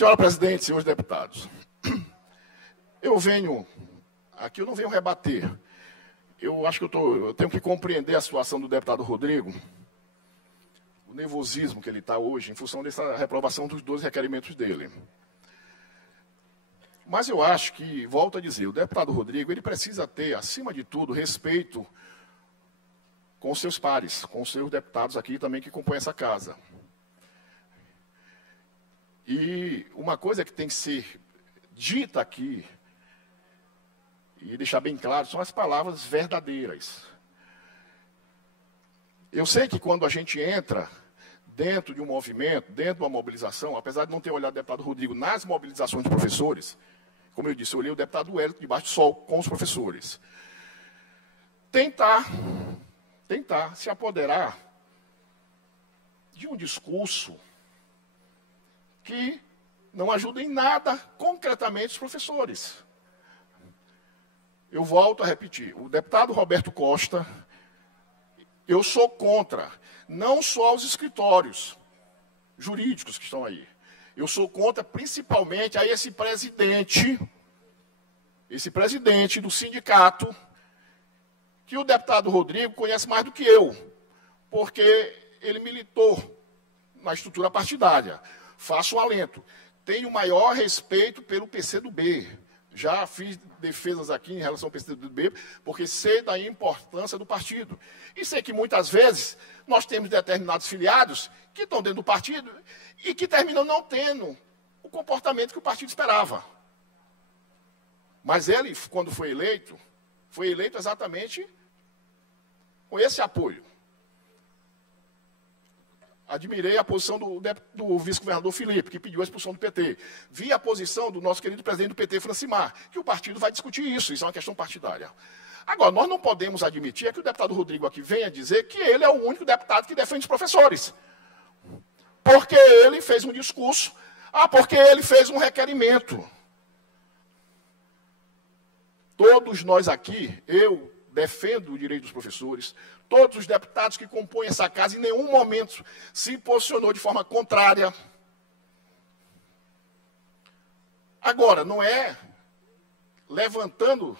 Senhora presidente, senhores deputados, eu não venho rebater. Eu acho que eu tenho que compreender a situação do deputado Rodrigo, o nervosismo que ele está hoje, em função dessa reprovação dos 12 requerimentos dele. Mas eu acho que, volto a dizer, o deputado Rodrigo, ele precisa ter, acima de tudo, respeito com os seus pares, com os seus deputados aqui também que compõem essa casa. E uma coisa que tem que ser dita aqui, e deixar bem claro, são as palavras verdadeiras. Eu sei que quando a gente entra dentro de um movimento, dentro de uma mobilização, apesar de não ter olhado o deputado Rodrigo nas mobilizações de professores, como eu disse, eu olhei o deputado Wellington debaixo do sol com os professores. Tentar se apoderar de um discurso que não ajuda em nada concretamente os professores. Eu volto a repetir, o deputado Roberto Costa, eu sou contra, não só os escritórios jurídicos que estão aí, eu sou contra principalmente a esse presidente do sindicato, que o deputado Rodrigo conhece mais do que eu, porque ele militou na estrutura partidária. Faço um alento. Tenho maior respeito pelo PCdoB. Já fiz defesas aqui em relação ao PCdoB, porque sei da importância do partido. E sei que muitas vezes nós temos determinados filiados que estão dentro do partido e que terminam não tendo o comportamento que o partido esperava. Mas ele, quando foi eleito exatamente com esse apoio. Admirei a posição do vice-governador Felipe, que pediu a expulsão do PT. Vi a posição do nosso querido presidente do PT, Francimar, que o partido vai discutir isso é uma questão partidária. Agora, nós não podemos admitir que o deputado Rodrigo aqui venha dizer que ele é o único deputado que defende os professores. Porque ele fez um discurso, porque ele fez um requerimento. Todos nós aqui, eu defendo o direito dos professores, todos os deputados que compõem essa casa, em nenhum momento se posicionou de forma contrária. Agora, não é levantando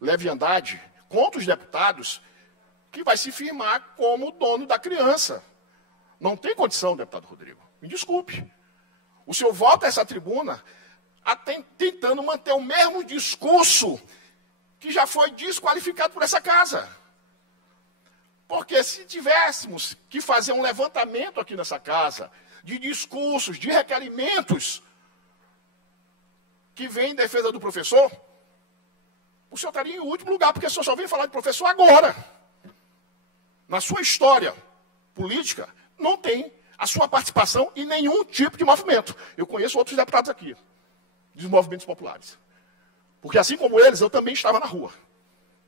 leviandade contra os deputados que vai se firmar como dono da criança. Não tem condição, deputado Rodrigo. Me desculpe. O senhor volta a essa tribuna tentando manter o mesmo discurso que já foi desqualificado por essa casa. Porque se tivéssemos que fazer um levantamento aqui nessa casa, de discursos, de requerimentos, que vem em defesa do professor, o senhor estaria em último lugar, porque o senhor só vem falar de professor agora. Na sua história política, não tem a sua participação em nenhum tipo de movimento. Eu conheço outros deputados aqui, dos movimentos populares. Porque assim como eles, eu também estava na rua,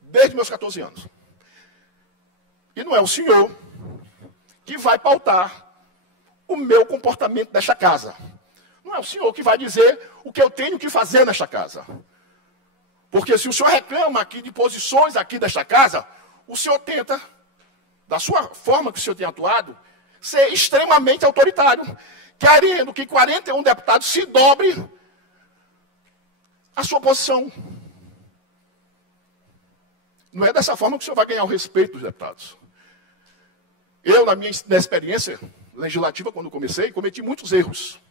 desde meus 14 anos. E não é o senhor que vai pautar o meu comportamento nesta casa. Não é o senhor que vai dizer o que eu tenho que fazer nesta casa. Porque se o senhor reclama aqui de posições aqui desta casa, o senhor tenta, da sua forma que o senhor tem atuado, ser extremamente autoritário, querendo que 41 deputados se dobrem a sua posição. Não é dessa forma que o senhor vai ganhar o respeito dos deputados. Eu, na minha experiência legislativa, quando comecei, cometi muitos erros.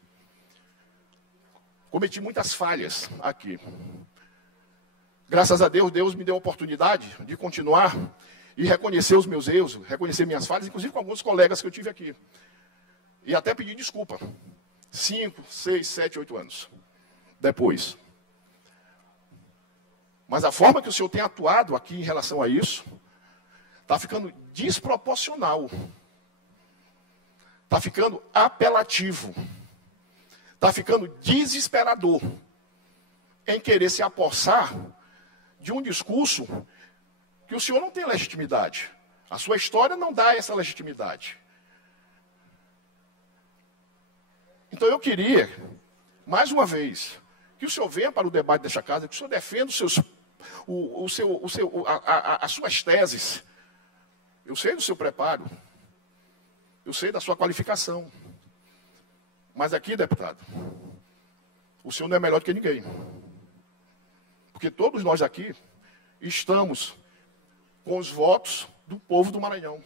Cometi muitas falhas aqui. Graças a Deus, Deus me deu a oportunidade de continuar e reconhecer os meus erros, reconhecer minhas falhas, inclusive com alguns colegas que eu tive aqui. E até pedir desculpa. 5, 6, 7, 8 anos depois. Mas a forma que o senhor tem atuado aqui em relação a isso, está ficando desproporcional. Está ficando apelativo. Está ficando desesperador em querer se apossar de um discurso que o senhor não tem legitimidade. A sua história não dá essa legitimidade. Então eu queria, mais uma vez, que o senhor venha para o debate desta casa, que o senhor defenda as suas teses. Eu sei do seu preparo. Eu sei da sua qualificação. Mas aqui, deputado, o senhor não é melhor do que ninguém. Porque todos nós aqui estamos com os votos do povo do Maranhão.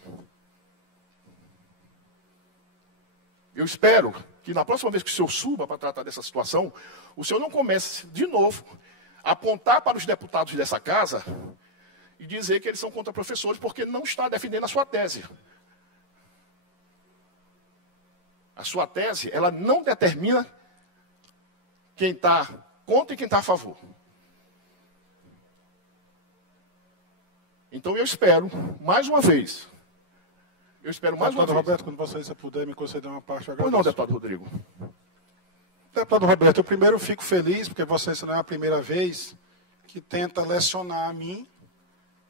Eu espero que na próxima vez que o senhor suba para tratar dessa situação, o senhor não comece de novo a apontar para os deputados dessa casa e dizer que eles são contra professores, porque não está defendendo a sua tese. A sua tese, ela não determina quem está contra e quem está a favor. Então eu espero, mais uma vez, Deputado Roberto, quando Vossa Excelência puder me conceder uma parte, eu agradeço. Pois não, deputado Rodrigo. Deputado Roberto, eu primeiro fico feliz, porque Vossa Excelência não é a primeira vez que tenta lecionar a mim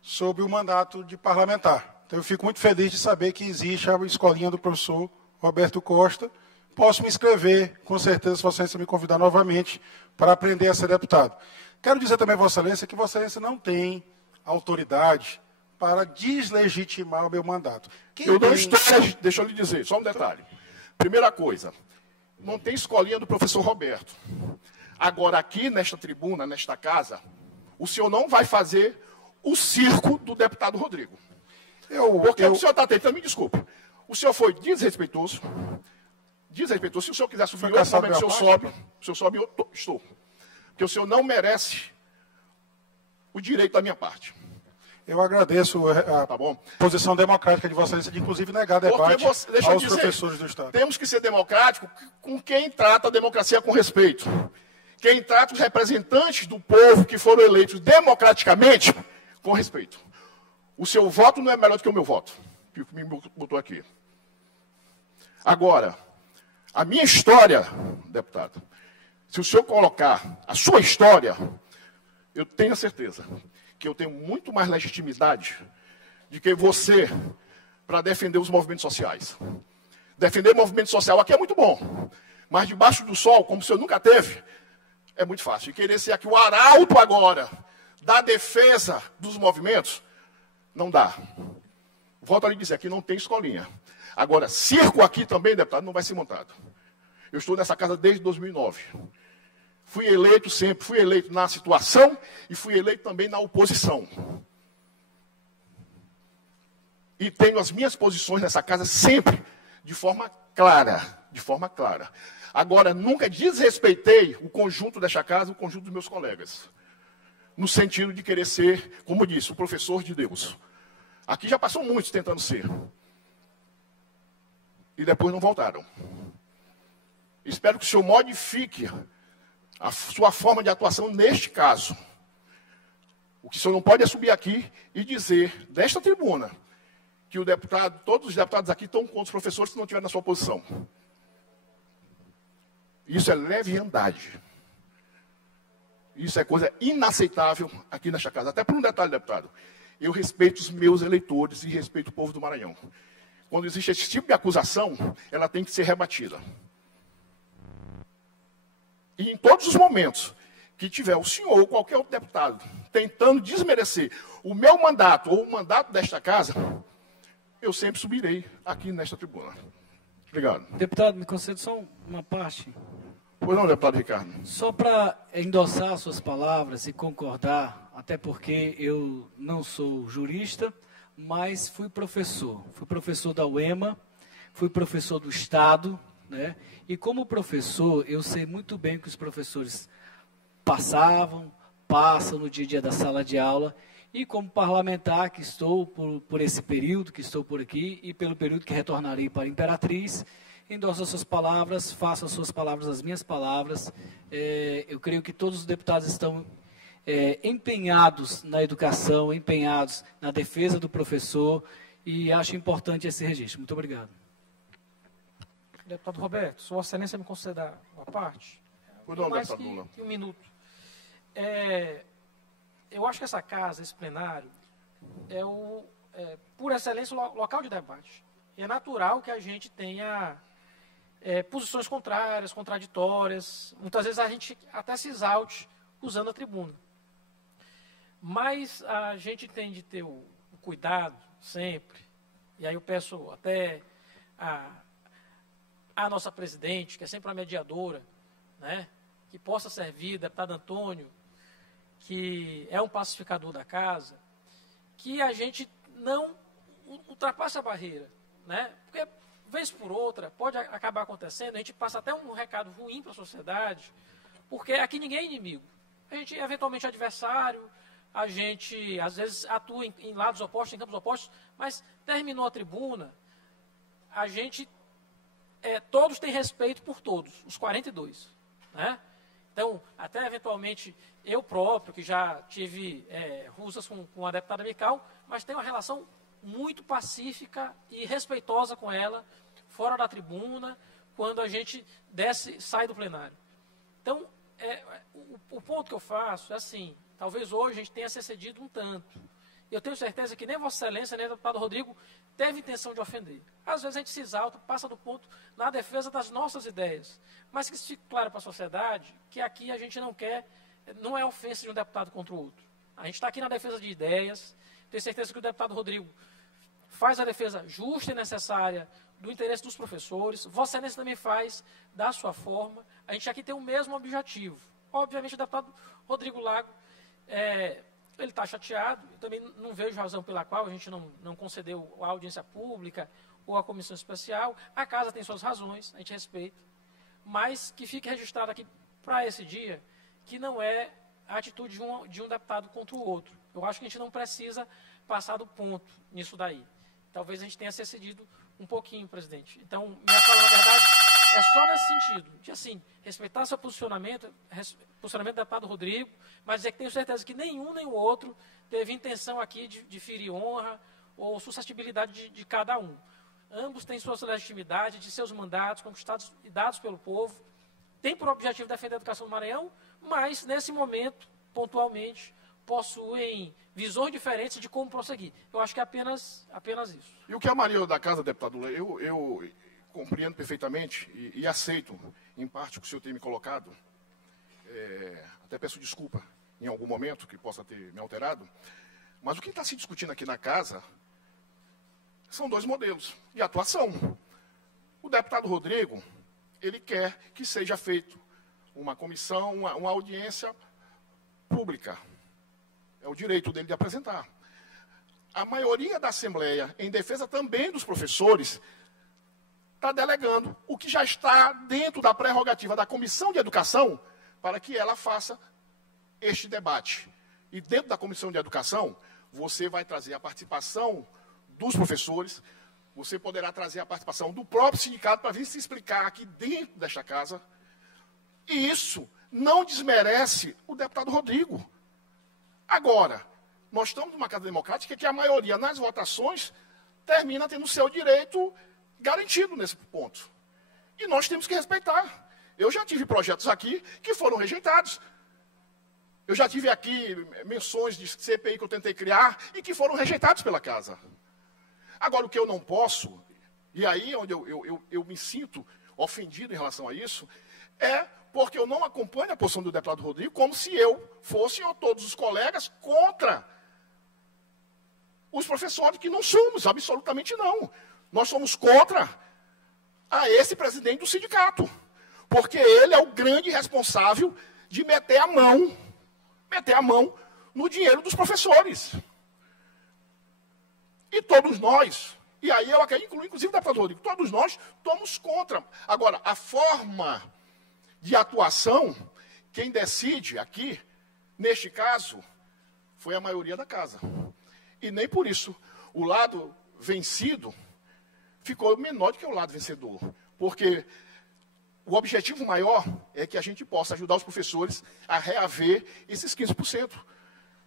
sobre o mandato de parlamentar. Então eu fico muito feliz de saber que existe a escolinha do professor Roberto Costa. Posso me inscrever, com certeza, se Vossa Excelência me convidar novamente para aprender a ser deputado. Quero dizer também, Vossa Excelência, que Vossa Excelência não tem autoridade para deslegitimar o meu mandato. Deixa eu lhe dizer, só um detalhe. Primeira coisa, não tem escolinha do professor Roberto. Agora, aqui nesta tribuna, nesta casa, o senhor não vai fazer o circo do deputado Rodrigo. Porque o senhor está tentando, me desculpe, o senhor foi desrespeitoso. Desrespeitoso. Se o senhor quiser subir outro momento, o senhor sobe, eu estou. Porque o senhor não merece o direito da minha parte. Eu agradeço a posição democrática de Vossa Excelência de, inclusive, negar debate aos professores do Estado. Temos que ser democráticos com quem trata a democracia com respeito. Quem trata os representantes do povo que foram eleitos democraticamente com respeito. O seu voto não é melhor do que o meu voto, que me botou aqui. Agora, a minha história, deputado, se o senhor colocar a sua história, eu tenho a certeza que eu tenho muito mais legitimidade do que você para defender os movimentos sociais. Defender o movimento social aqui é muito bom, mas debaixo do sol, como o senhor nunca teve, é muito fácil. E querer ser aqui o arauto agora da defesa dos movimentos, não dá. Volto a lhe dizer, aqui não tem escolinha. Agora, circo aqui também, deputado, não vai ser montado. Eu estou nessa casa desde 2009. Fui eleito sempre, fui eleito na situação e fui eleito também na oposição. E tenho as minhas posições nessa casa sempre de forma clara, Agora, nunca desrespeitei o conjunto desta casa, o conjunto dos meus colegas. No sentido de querer ser, como disse, o professor de Deus. Aqui já passou muitos tentando ser. E depois não voltaram. Espero que o senhor modifique a sua forma de atuação neste caso. O que o senhor não pode é subir aqui e dizer, desta tribuna, que todos os deputados aqui estão contra os professores se não estiverem na sua posição. Isso é leviandade. Isso é coisa inaceitável aqui nesta casa. Até por um detalhe, deputado. Eu respeito os meus eleitores e respeito o povo do Maranhão. Quando existe esse tipo de acusação, ela tem que ser rebatida. E em todos os momentos que tiver o senhor ou qualquer outro deputado tentando desmerecer o meu mandato ou o mandato desta casa, eu sempre subirei aqui nesta tribuna. Obrigado. Deputado, me concede só uma parte. Pois não, deputado Ricardo. Só para endossar suas palavras e concordar, até porque eu não sou jurista, mas fui professor. Fui professor da UEMA, fui professor do Estado, né? E como professor, eu sei muito bem o que os professores passam no dia a dia da sala de aula. E como parlamentar que estou por esse período, que estou por aqui, e pelo período que retornarei para a Imperatriz, endosso as suas palavras, faço as suas palavras as minhas palavras. Eu creio que todos os deputados estão empenhados na educação, empenhados na defesa do professor, e acho importante esse registro. Muito obrigado. Deputado Roberto, Sua Excelência me conceder uma parte? Pois não, mais deputado Lula. que um minuto. Eu acho que essa casa, esse plenário, por excelência, o local de debate. E é natural que a gente tenha posições contrárias, contraditórias. Muitas vezes a gente até se exalte usando a tribuna. Mas a gente tem de ter o cuidado sempre, e aí eu peço até a nossa presidente, que é sempre a mediadora, né, que possa possa servir, deputado Antônio, que é um pacificador da casa, que a gente não ultrapasse a barreira, né? Porque, vez por outra, pode acabar acontecendo, a gente passa até um recado ruim para a sociedade, porque aqui ninguém é inimigo. A gente eventualmente é adversário, a gente às vezes atua em lados opostos, em campos opostos, mas terminou a tribuna, a gente, todos têm respeito por todos, os 42, né? Então, até eventualmente, eu próprio, que já tive rusas com a deputada Mical, mas tenho uma relação muito pacífica e respeitosa com ela, fora da tribuna, quando a gente sai do plenário. Então, o ponto que eu faço é assim, talvez hoje a gente tenha se excedido um tanto. Eu tenho certeza que nem Vossa Excelência, nem o deputado Rodrigo teve intenção de ofender. Às vezes a gente se exalta, passa do ponto na defesa das nossas ideias. Mas que isso fique claro para a sociedade que aqui a gente não é ofensa de um deputado contra o outro. A gente está aqui na defesa de ideias. Tenho certeza que o deputado Rodrigo faz a defesa justa e necessária do interesse dos professores. Vossa Excelência também faz da sua forma. A gente aqui tem o mesmo objetivo. Obviamente o deputado Rodrigo Lago, ele está chateado, eu também não vejo razão pela qual a gente não concedeu a audiência pública ou a comissão especial. A casa tem suas razões, a gente respeita, mas que fique registrado aqui para esse dia que não é a atitude de um deputado contra o outro. Eu acho que a gente não precisa passar do ponto nisso daí. Talvez a gente tenha se excedido um pouquinho, presidente. Então, minha fala, na verdade, é só nesse sentido, de assim, respeitar seu posicionamento do deputado Rodrigo, mas é que tenho certeza que nenhum nem o outro teve intenção aqui de ferir honra ou suscetibilidade de cada um. Ambos têm sua legitimidade de seus mandatos conquistados e dados pelo povo, têm por objetivo defender a educação do Maranhão, mas, nesse momento, pontualmente, possuem visões diferentes de como prosseguir. Eu acho que é apenas isso. E o que a Maria da Casa, deputado Lula, eu compreendo perfeitamente e aceito, em parte, o que o senhor tem me colocado. Até peço desculpa em algum momento que possa ter me alterado. Mas o que está se discutindo aqui na casa são dois modelos de atuação. O deputado Rodrigo, ele quer que seja feito uma comissão, uma audiência pública. É o direito dele de apresentar. A maioria da Assembleia, em defesa também dos professores, está delegando o que já está dentro da prerrogativa da Comissão de Educação para que ela faça este debate. E dentro da Comissão de Educação, você vai trazer a participação dos professores, você poderá trazer a participação do próprio sindicato para vir se explicar aqui dentro desta casa. E isso não desmerece o deputado Rodrigo. Agora, nós estamos numa casa democrática que a maioria nas votações termina tendo o seu direito garantido nesse ponto. E nós temos que respeitar. Eu já tive projetos aqui que foram rejeitados. Eu já tive aqui menções de CPI que eu tentei criar e que foram rejeitados pela casa. Agora, o que eu não posso, e aí onde eu me sinto ofendido em relação a isso, é porque eu não acompanho a posição do deputado Rodrigo como se eu fosse, ou todos os colegas, contra os professores, que não somos, absolutamente não. Nós somos contra a esse presidente do sindicato, porque ele é o grande responsável de meter a mão no dinheiro dos professores. E todos nós, e aí eu incluo inclusive o deputado Rodrigo, todos nós estamos contra. Agora, a forma de atuação, quem decide aqui, neste caso, foi a maioria da casa. E nem por isso o lado vencido ficou menor do que o lado vencedor. Porque o objetivo maior é que a gente possa ajudar os professores a reaver esses 15%.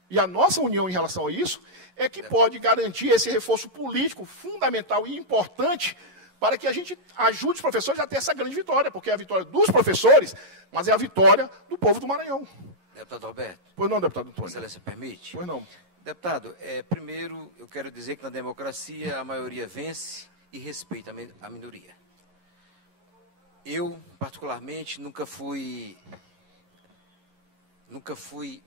E a nossa união em relação a isso é que pode garantir esse reforço político fundamental e importante para que a gente ajude os professores a ter essa grande vitória, porque é a vitória dos professores, mas é a vitória do povo do Maranhão. Deputado Alberto. Pois não, deputado Antônio. Vossa Excelência permite? Pois não. Deputado, primeiro eu quero dizer que na democracia a maioria vence e respeita a minoria. Eu, particularmente, nunca fui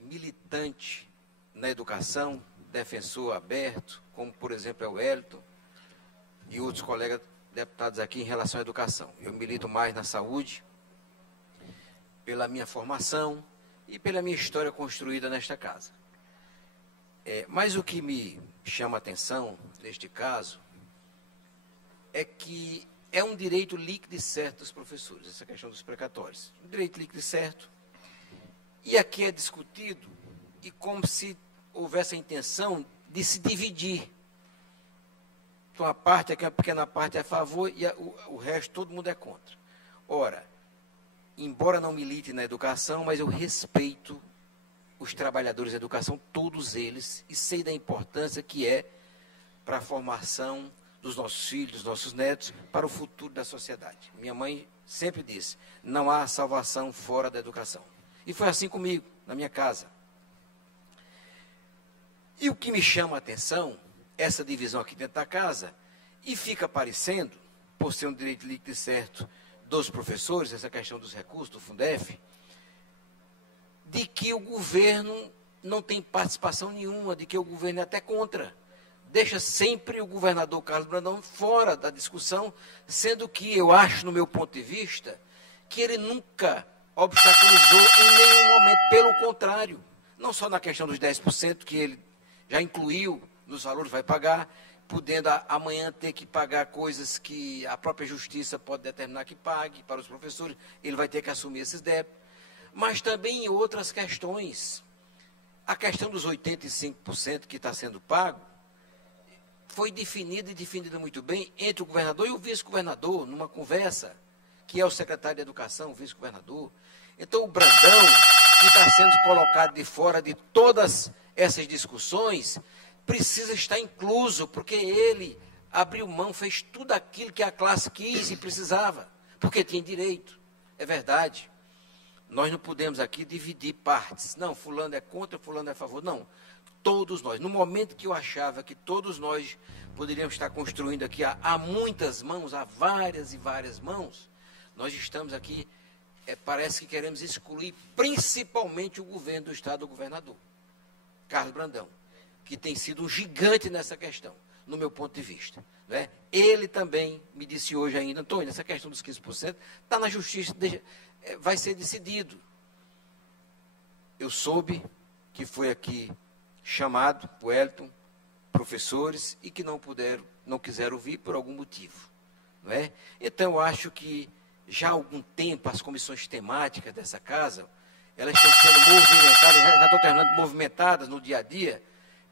militante na educação, defensor aberto, como, por exemplo, é o Wellington e outros colegas deputados aqui em relação à educação. Eu milito mais na saúde pela minha formação e pela minha história construída nesta casa. Mas o que me chama a atenção, neste caso, é que é um direito líquido e certo dos professores, essa questão dos precatórios. Um direito líquido e certo. E aqui é discutido, e como se houvesse a intenção de se dividir. Então, a pequena parte é a favor e o resto, todo mundo é contra. Ora, embora não milite na educação, mas eu respeito os trabalhadores da educação, todos eles, e sei da importância que é para a formação dos nossos filhos, dos nossos netos, para o futuro da sociedade. Minha mãe sempre disse, não há salvação fora da educação. E foi assim comigo, na minha casa. E o que me chama a atenção, essa divisão aqui dentro da casa, e fica parecendo, por ser um direito líquido e certo dos professores, essa questão dos recursos do Fundef, de que o governo não tem participação nenhuma, de que o governo é até contra. Deixa sempre o governador Carlos Brandão fora da discussão, sendo que eu acho, no meu ponto de vista, que ele nunca obstaculizou em nenhum momento, pelo contrário, não só na questão dos 10%, que ele já incluiu nos valores, vai pagar, podendo amanhã ter que pagar coisas que a própria justiça pode determinar que pague para os professores, ele vai ter que assumir esses débitos, mas também em outras questões. A questão dos 85% que está sendo pago foi definida e definida muito bem entre o governador e o vice-governador, numa conversa, que é o secretário de Educação, o vice-governador. Então, o Brandão, que está sendo colocado de fora de todas essas discussões, precisa estar incluso, porque ele abriu mão, fez tudo aquilo que a classe quis e precisava, porque tinha direito. É verdade. Nós não podemos aqui dividir partes. Não, fulano é contra, fulano é a favor. Não, todos nós. No momento que eu achava que todos nós poderíamos estar construindo aqui a muitas mãos, a várias e várias mãos, nós estamos aqui, parece que queremos excluir principalmente o governo do Estado, o governador, Carlos Brandão, que tem sido um gigante nessa questão, no meu ponto de vista. Né? Ele também me disse hoje ainda, Antônio, essa questão dos 15% está na justiça, vai ser decidido. Eu soube que foi aqui chamado o Wellington, professores, e que não quiseram vir por algum motivo. Não é? Então, eu acho que já há algum tempo as comissões temáticas dessa casa, elas estão sendo movimentadas, já estão terminando movimentadas no dia a dia,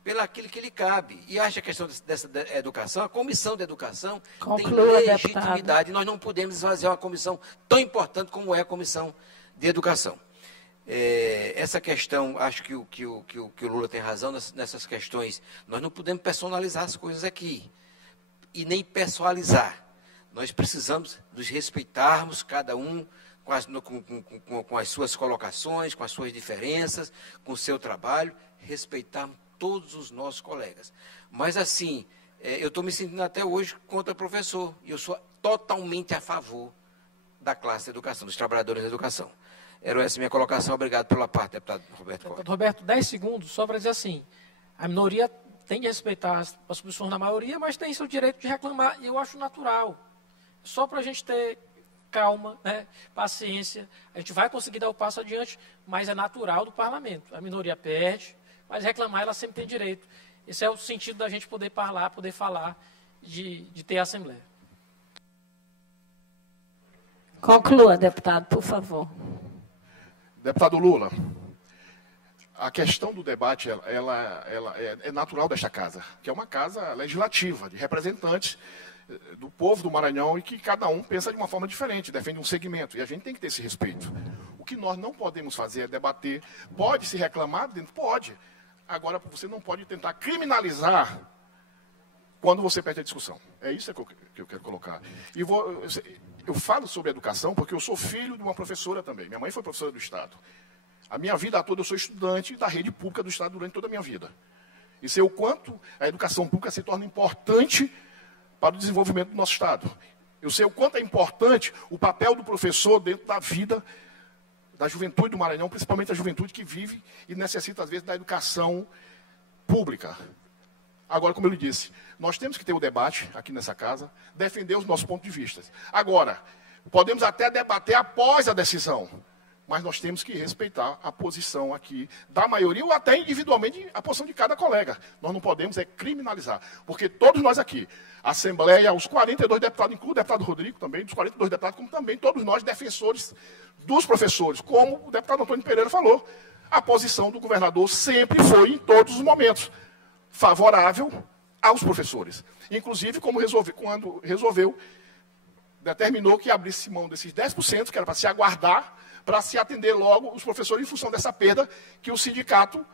pelo aquilo que lhe cabe. E acho a questão dessa educação, a comissão de educação tem legitimidade. Deputado. Nós não podemos esvaziar uma comissão tão importante como é a comissão de educação. Essa questão, acho que o Lula tem razão nessas questões. Nós não podemos personalizar as coisas aqui. E nem pessoalizar. Nós precisamos nos respeitarmos, cada um com as suas colocações, com as suas diferenças, com o seu trabalho, respeitarmos todos os nossos colegas. Mas, assim, eu estou me sentindo até hoje contra professor, e eu sou totalmente a favor da classe de educação, dos trabalhadores da educação. Era essa minha colocação. Obrigado pela parte, deputado Roberto Costa. Roberto, 10 segundos, só para dizer assim, a minoria tem de respeitar as posições da maioria, mas tem seu direito de reclamar, e eu acho natural. Só para a gente ter calma, né, paciência, a gente vai conseguir dar o passo adiante, mas é natural do parlamento. A minoria perde, mas reclamar ela sempre tem direito. Esse é o sentido da gente poder falar, de ter a Assembleia. Conclua, deputado, por favor. Deputado Lula, a questão do debate ela é natural desta casa, que é uma casa legislativa, de representantes do povo do Maranhão, e que cada um pensa de uma forma diferente, defende um segmento, e a gente tem que ter esse respeito. O que nós não podemos fazer é debater. Pode se reclamar dentro? Pode. Agora, você não pode tentar criminalizar quando você perde a discussão. É isso que eu quero colocar. E eu falo sobre educação porque eu sou filho de uma professora também. Minha mãe foi professora do Estado. A minha vida toda eu sou estudante da rede pública do Estado durante toda a minha vida. E sei o quanto a educação pública se torna importante para o desenvolvimento do nosso Estado. Eu sei o quanto é importante o papel do professor dentro da vida da juventude do Maranhão, principalmente a juventude que vive e necessita, às vezes, da educação pública. Agora, como eu lhe disse, nós temos que ter o debate aqui nessa casa, defender os nossos pontos de vista. Agora, podemos até debater após a decisão, mas nós temos que respeitar a posição aqui da maioria, ou até individualmente a posição de cada colega. Nós não podemos criminalizar, porque todos nós aqui, a Assembleia, os 42 deputados, incluindo o deputado Rodrigo também, dos 42 deputados, como também todos nós defensores dos professores, como o deputado Antônio Pereira falou, a posição do governador sempre foi, em todos os momentos, favorável aos professores. Inclusive, quando resolveu, determinou que abrisse mão desses 10%, que era para se aguardar, para se atender logo os professores em função dessa perda que o sindicato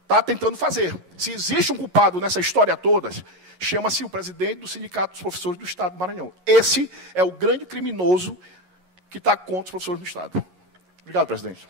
está tentando fazer. Se existe um culpado nessa história toda, chama-se o presidente do Sindicato dos Professores do Estado do Maranhão. Esse é o grande criminoso que está contra os professores do Estado. Obrigado, presidente.